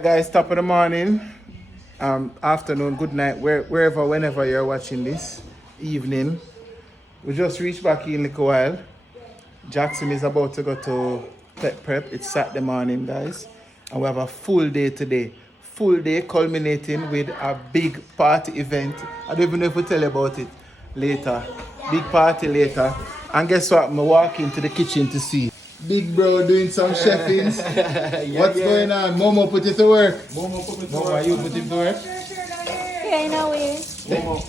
Alright guys, top of the morning, afternoon, good night, wherever, whenever you're watching this, evening. We just reached back in a little while. Jackson is about to go to pet prep. It's Saturday morning, guys. And we have a full day today. Full day culminating with a big party event. I don't even know if we tell you about it later. Big party later. And guess what? I'm walking into the kitchen to see Big Bro doing some chefings. What's going on? Momo put it to work. Momo put it to work. You put it to work? Yeah, I know it.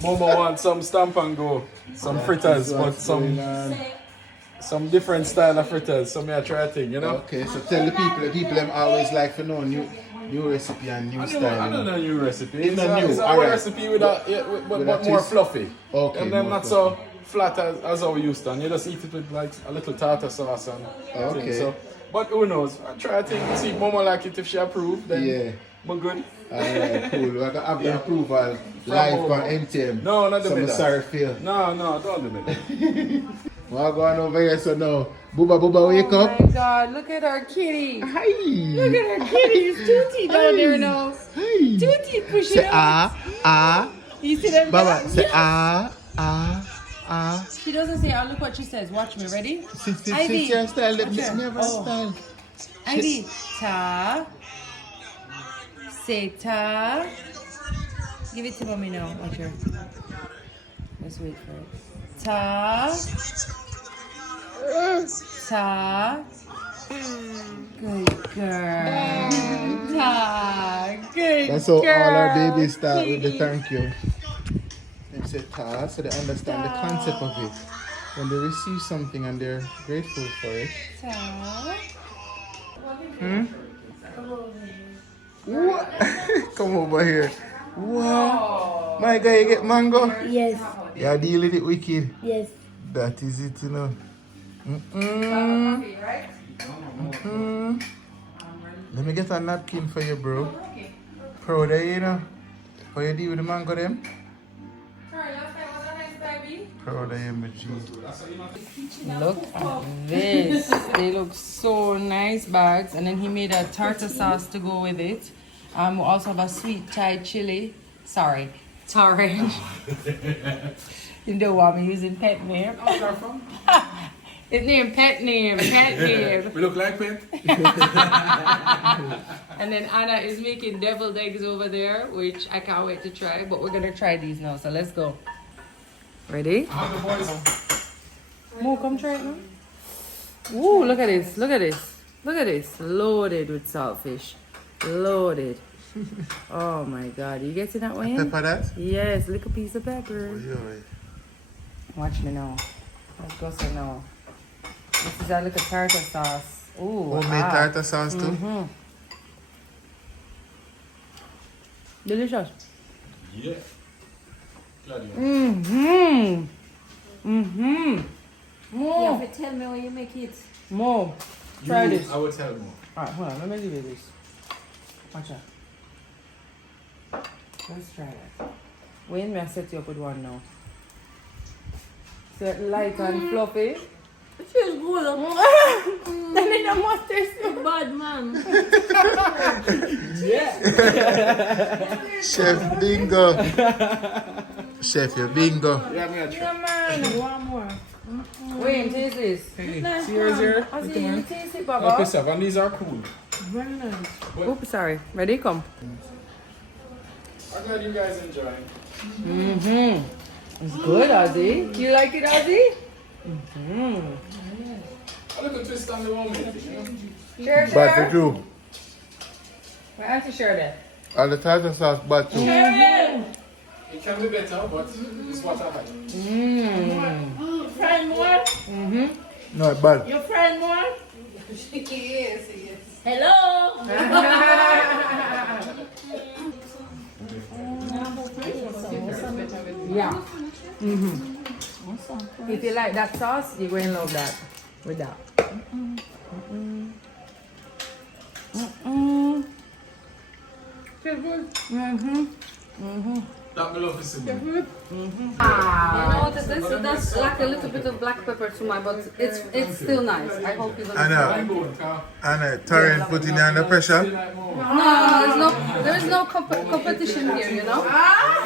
Momo wants some stamp and go. Some fritters, but some different style of fritters. So me I try a thing, you know? Okay, so tell the people them always like to know new recipe and new style. I don't know new recipe. It's not new. It's a Alright. recipe but more fluffy. Okay. And then not so flat as how we used to. And you just eat it with like a little tartar sauce and things. So, but who knows? I try a thing. See if Momo like it. If she approve, then we're good. Alright, cool. I got have the approval live on MTM. No, not the middle. Sorry, Phil. No, don't do it. We're going over here, so now, Booba, wake up. Oh my God, look at our kitty. Hi. Look at our kitty. It's Tootie down there now. Hi. Tootie pushing Say up. You see them? Baba, say She doesn't say, look what she says. Watch me, ready? Since your style, let me never style. Ivy, ta. Say ta. Give it to mommy now. Watch her. Let's wait for it. Ta. Ta. Good girl. Ta. Good That's how girl. all our babies start with the thank you. They say ta, so they understand the concept of it. When they receive something and they're grateful for it. Ta. What? Come over here. Wow. My guy, you get mango? Yes. Yeah, deal with it wicked. Yes. That is it, you know. Let me get a napkin for you, bro. Proud of you, you know. How you deal with the mango, them? Proud of you, my G. Look at this. They look so nice, bags. And then he made a tartar sauce to go with it. We also have a sweet Thai chili. Sorry, Torenne. You don't want me using pet name. How's that from? His name, pet name. We look like pet. And then Anna is making deviled eggs over there, which I can't wait to try. But we're going to try these now, so let's go. Ready? Mo, come try it now. Ooh, look at this. Look at this. Look at this. Loaded with saltfish. Loaded. Oh my God. You getting that one? Pepper that? Yes, little piece of pepper. Oy. Watch me now. Let's go so now. This is our little tartar sauce. Ooh. Homemade tartar sauce too? Delicious. Yeah. Glad you Mo. You have to tell me when you make it. Mo. Try this. I will tell more. Alright, hold on. Let me give you this. Watch out. Let's try that. Wait, me I set you up with one now. So light and fluffy. It feels good. And then the mustard so Bad man. Yeah. Chef Bingo. Chef, you bingo. Yeah, me a try. Yeah, man. One more. Wait, taste this. See yours here? I see you taste it, Okay, Baba. sir, and these are cool. Very nice. Oops, sorry. Ready? Come. I'm glad you guys enjoying. It's good, Ozzy. You like it, Ozzy? A little twist on the moment, you know? Sure, But sure. to do. Why don't you share that? And the tartar sauce, but too. It can be better, but it's what I had. Friend more? No, bad. You friend more? Yes. Hello? Yeah. If you like that sauce, you're going to love that. With that. Feel good? That me love to see. You know what it is? It does like a little bit of black pepper to my, but it's still nice. I hope you don't. Anna, Torenne putting you under pressure. No, there is no competition here, you know?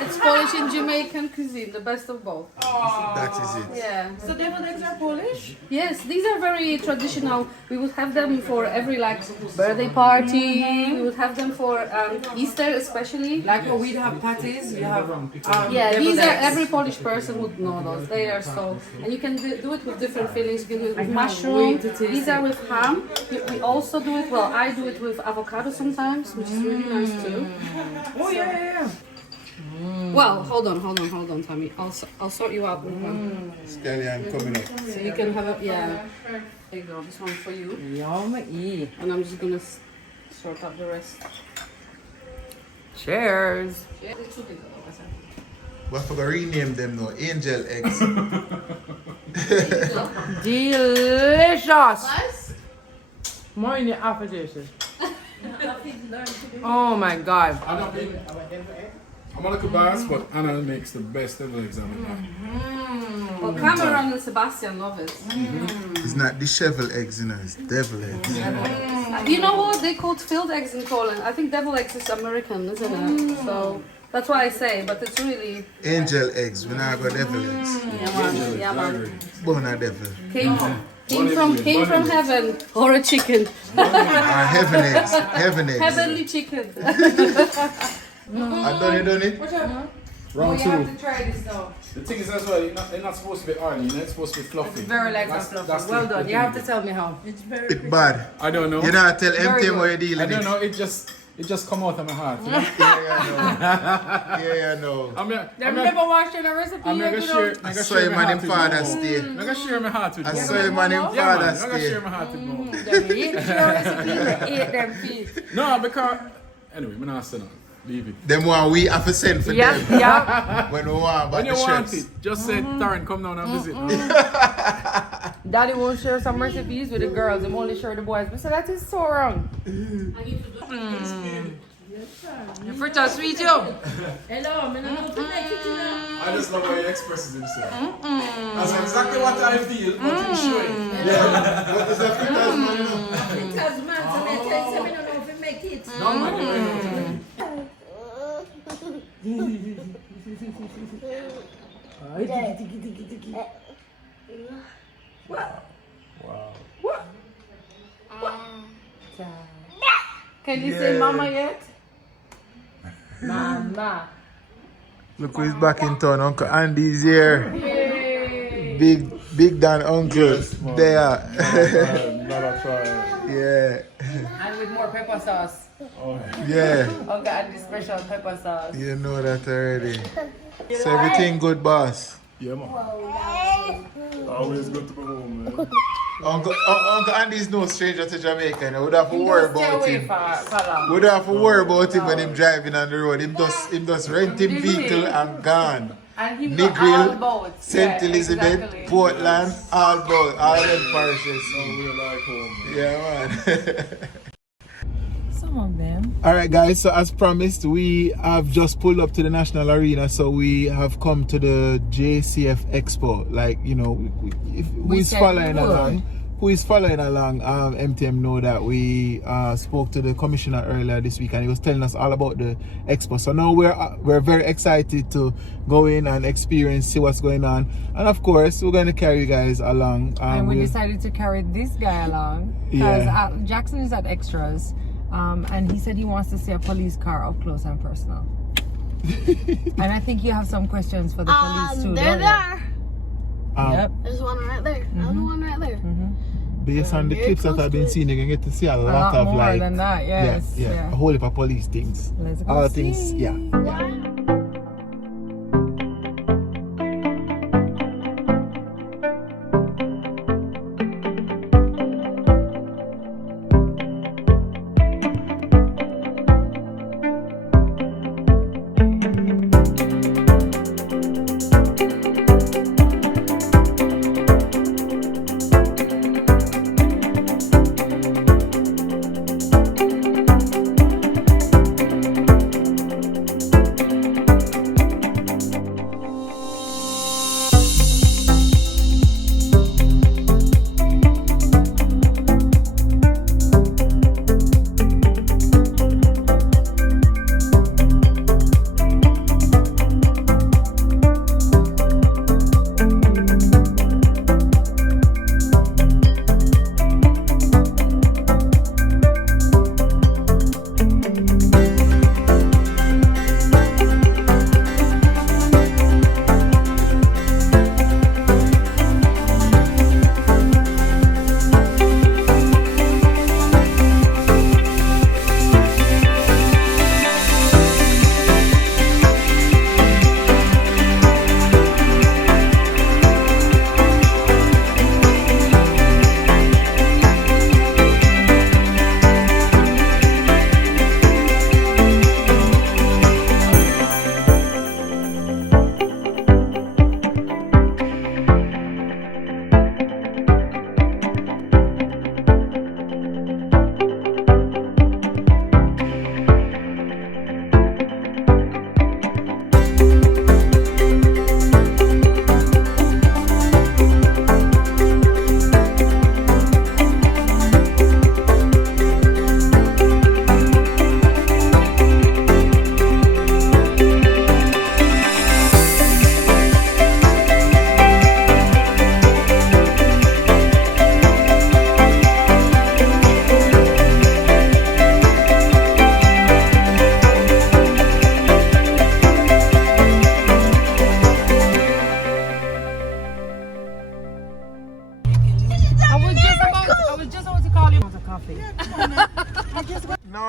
It's Polish and Jamaican cuisine, the best of both. That is it. Yeah. So deviled eggs are Polish? Yes, these are very traditional. We would have them for every like birthday party. We would have them for Easter especially. Like we'd have patties, you have Yeah, deviled these are eggs. every Polish person would know those. They are so, and you can do it with different fillings. You can do it with mushroom. wait to taste These are with ham. We also do it. Well, I do it with avocado sometimes, which is really nice too. Oh yeah. Well, hold on, Tami. I'll sort you out with one. Scallion coming up. So you can have a yeah. There you go. This one for you, Yummy. and I'm just gonna sort out the rest. Cheers. But I forgot to rename them now. Angel eggs. Delicious. Maureen, your appetizers. Oh my god. I'm a little biased, but Anna makes the best deviled eggs I've ever had. Well, Cameron and Sebastian love it. It's not disheveled eggs, you know, it's devil eggs. You know what? They called filled eggs in Poland. I think devil eggs is American, isn't it? So that's why I say, but it's really Angel eggs, when I got devil eggs. yeah, man. Born a devil. Came from heaven or a chicken. Heaven eggs. Heaven eggs. Heavenly chicken. I done it. Round You have two. to try this though. The thing is as well, they're not supposed to be oily, it's supposed to be fluffy. It's very light and That's fluffy. the Well done. thing. You have to tell me how. It's bad. I don't know. You know, I tell Very MTM good. what you're dealing I don't with. know, it just come out of my heart. You know? Yeah, I know. They've never watched a recipe I'm yet, gonna you share. know. I saw him on him Father's Day. I'm gonna share my heart with you. I saw him on him Yeah, man, Father's I'm gonna Day. share my heart with you. They eat your recipe, they ate them feet. No, because anyway, I'm not saying that. Leave it. Them one we have to send for Yeah, them. yeah. When we want, but When the you want chefs. it, just say Torenne, come down and visit. No? Daddy won't share some recipes with the girls. He only share the boys. But so that is so wrong. Your fruit are sweet, yo. Hello, I don't know if you make it now. I just love how he expresses himself. That's exactly what I feel, but he's showing. What is that? Because man, so they tell you, I don't know if you make it. No, man, you ain't know. Can you say mama yet? Mama. Look who's back in town. Uncle Andy's here. Big Dan uncle. There. Yeah. And with more pepper sauce. Yeah. Oh God, this special pepper sauce. You know that already. So everything good, boss. Yeah, man. Always good to be home, man. Uncle Andy's no stranger to Jamaica. You would have to worry Stay about away him. for long. Would have to worry about him when him driving on the road. Him just rent him Did he? vehicle and gone. And he got all Negril, about. St. Yeah, Elizabeth, exactly. Portland, all them parishes. We're like home, man. Yeah, man. Some of them. Alright guys, so as promised, we have just pulled up to the National Arena, so we have come to the JCF Expo. Like, you know, who is following along, MTM know that we spoke to the commissioner earlier this week and he was telling us all about the expo. So now we're very excited to go in and experience, see what's going on. And of course, we're going to carry you guys along. And we decided to carry this guy along because Jackson is at extras. And he said he wants to see a police car up close and personal. And I think you have some questions for the police too. They're there. Yep. There's one right there. Another one right there. Based on the clips that I've been seeing, you can get to see a lot of more like, than that, yes. yeah, a whole heap of police things. Let's go All see. things, yeah.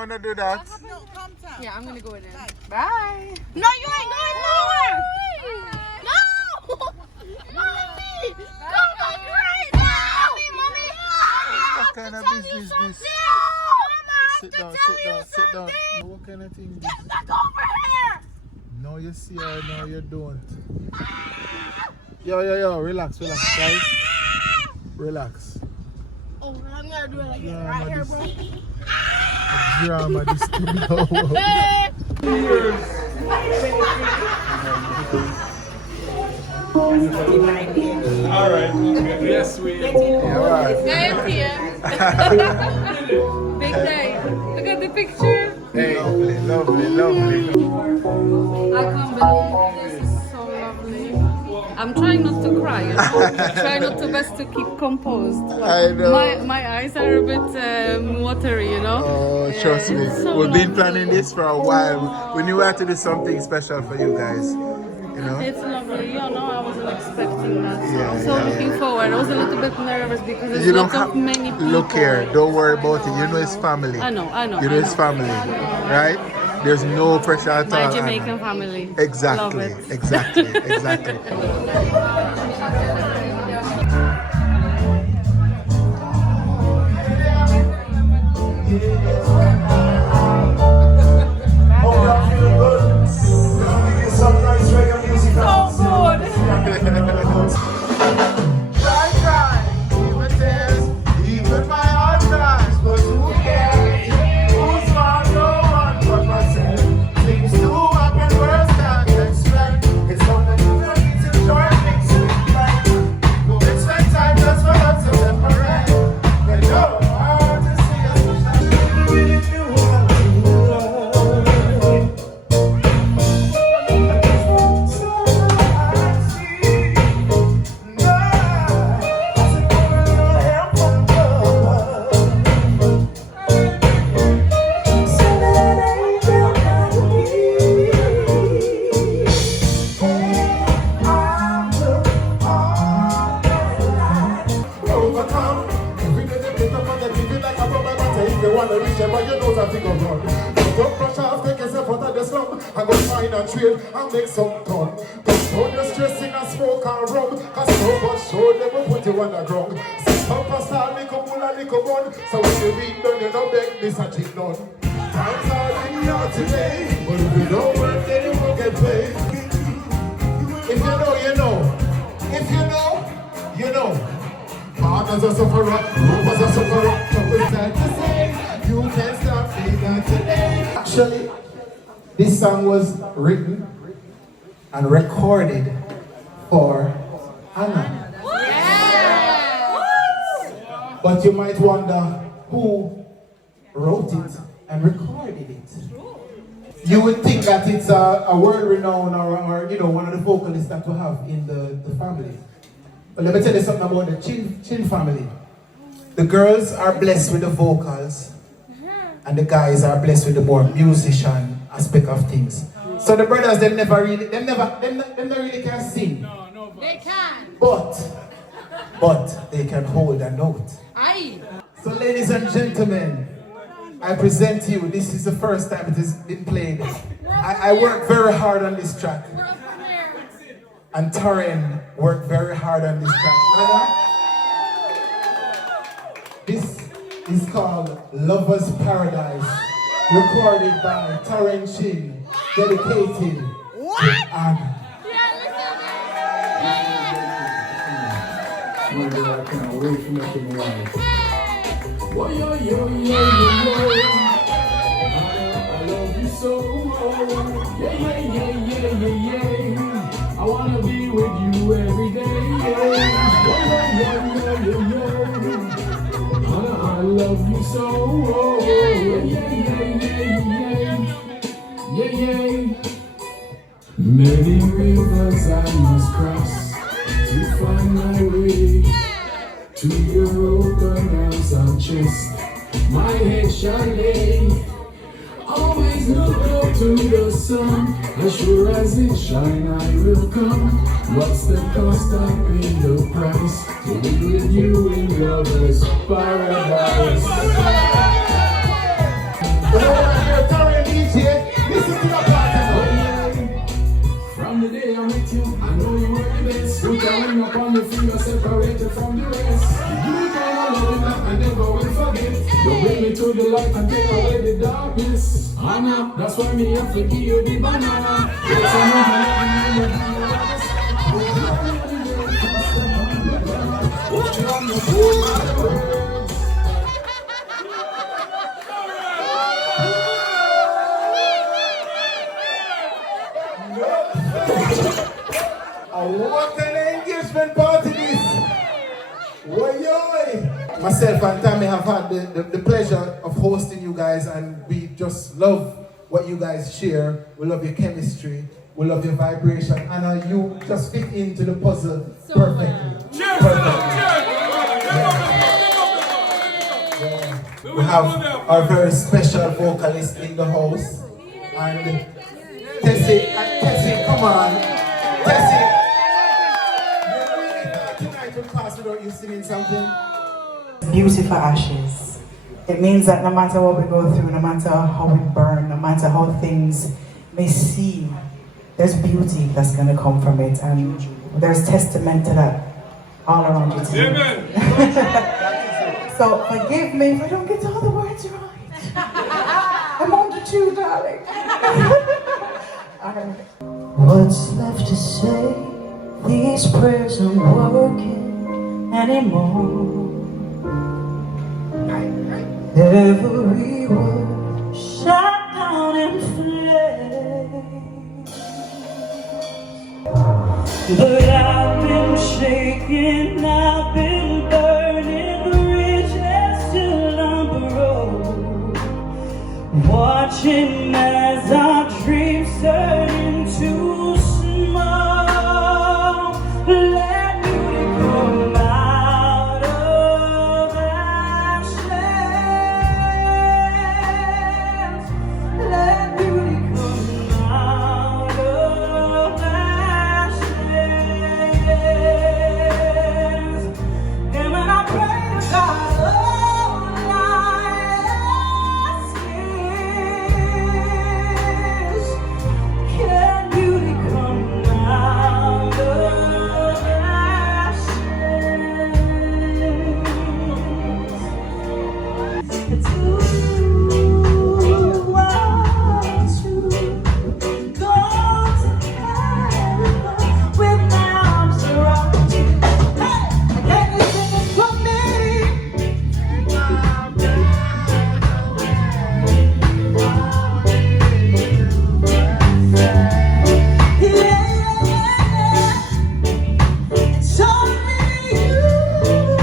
wanna do that? Yeah, I'm gonna go in there. Bye. No, you ain't going nowhere. No. Mommy, come back right now. Mommy. What kind of business is this? Sit down, sit down, sit down. What kind of thing is this? Get back over here. No, you see her, no, you don't. Yo, relax, guys. Relax. Oh, I'm gonna do it like this right here, bro. Drama, this thing now. Alright. Yes, we. Alright. Guys, here. Big day. Look at the picture. Hey, lovely. I can't believe this is so lovely. I'm trying not to cry, you know? Try not to best to keep composed. I know. My eyes are a bit watery, you know? Oh, trust me. It's so We've been lovely. planning this for a while. We knew we had to do something special for you guys. You know? It's lovely, you know, I wasn't expecting that. So Yeah, I'm so looking forward. I was a little bit nervous because there's You lots don't of many people. look here, don't worry about it. You know it's family. I know. You know it's family, right? There's no pressure at all. My Jamaican family. Exactly, Love it. exactly. Even my heart cries, but who cares? Who's found no one but myself? Things do happen worse than expect. It's only you need to enjoy things with life. Go and spend time just for us to separate. And no, I want to see us really do what we love. So I see, no, overcome. Every day they pick up and they give it like a rubber butter. If you want to reach them, but you know that they go wrong. Don't brush off, take yourself out of the slum and go find a trade and make some ton. Don't throw your stress in a smoke and rum, cause so much show them will put you on the ground. Sit up and start little bull and little bun, so when you read done, you don't beg this and cheat none. Times are really hard today, but if you don't work, then you won't get paid. If you know, you know. If you know, you know. Partners are sufferer, rovers are sufferer. So it's time to say, you can stop feeling today. Actually, this song was written and recorded for Anna. But you might wonder who wrote it and recorded it. You would think that it's a world-renowned or you know, one of the vocalists that we have in the family. But let me tell you something about the Chin family. The girls are blessed with the vocals, and the guys are blessed with the more musician aspect of things. So the brothers, they never really can sing. No, they can. But they can hold a note. Aye. So ladies and gentlemen, I present to you, this is the first time it has been played. I worked very hard on this track. And Torenne worked very hard on this track. This is called Lover's Paradise, recorded by Torenne Chin, dedicated to Anna. I can't wait for making me right. Oh, yo, yo, yo, yo, yo. I love you so. Yeah, yeah, yeah, yeah, yeah, yeah. I wanna be with you every day. Yeah, yeah, yeah, yeah, yeah, yeah. I love you so. Yeah, yeah, yeah, yeah, yeah, yeah, yeah. Many rivers I must cross to find my way to your open arms and chest. My head shall lay. Always look up to the sun. As sure as it shine, I will come. What's the cost? I pay the price to be with you in lover's paradise. I know you want the best. You can ring up on me, feel separated from the rest. You can love that I never will forget. You bring me to the light and take away the darkness. Anna, that's why me have to give you the banana. Yes, I know you love me. What an engagement party this! Woyoy! Myself and Tami have had the pleasure of hosting you guys, and we just love what you guys share. We love your chemistry. We love your vibration. Anna, you just fit into the puzzle perfectly. We have our very special vocalist in the house. And Tessie, come on. Tessie. You really thought tonight would pass without you singing something? Beauty for ashes. It means that no matter what we go through, no matter how we burn, no matter how things may seem, there's beauty that's going to come from it, and there's testament to that all around you. Amen. So forgive me if I don't get all the words right. I'm on the two, darling. What's left to say? These prayers aren't working anymore. Every word shot down in flames. But I've been shaking, I've been burning, the riches still unbroke. Watching as our dreams turn into smoke. Let beauty come out of ashes. Let beauty come out of ashes. And when I pray to God, all I ask is, can beauty come out of ashes? It's who I want to go to heaven with my arms around you. Hey, can you sing it for me? It's only you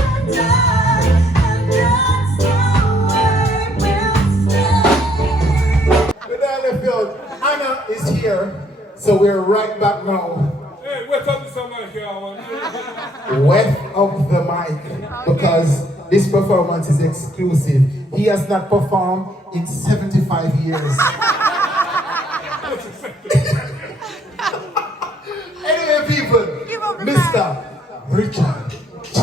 and I, and that's the way we'll stay. Good Field. Anna is here, so we're right back now. Hey, what's up to somebody here? Wet up the mic, because this performance is exclusive. He has not performed in 75 years. Anyway, people, Mr. Richard G.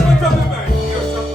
What's up, man? Here's some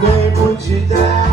they put you down.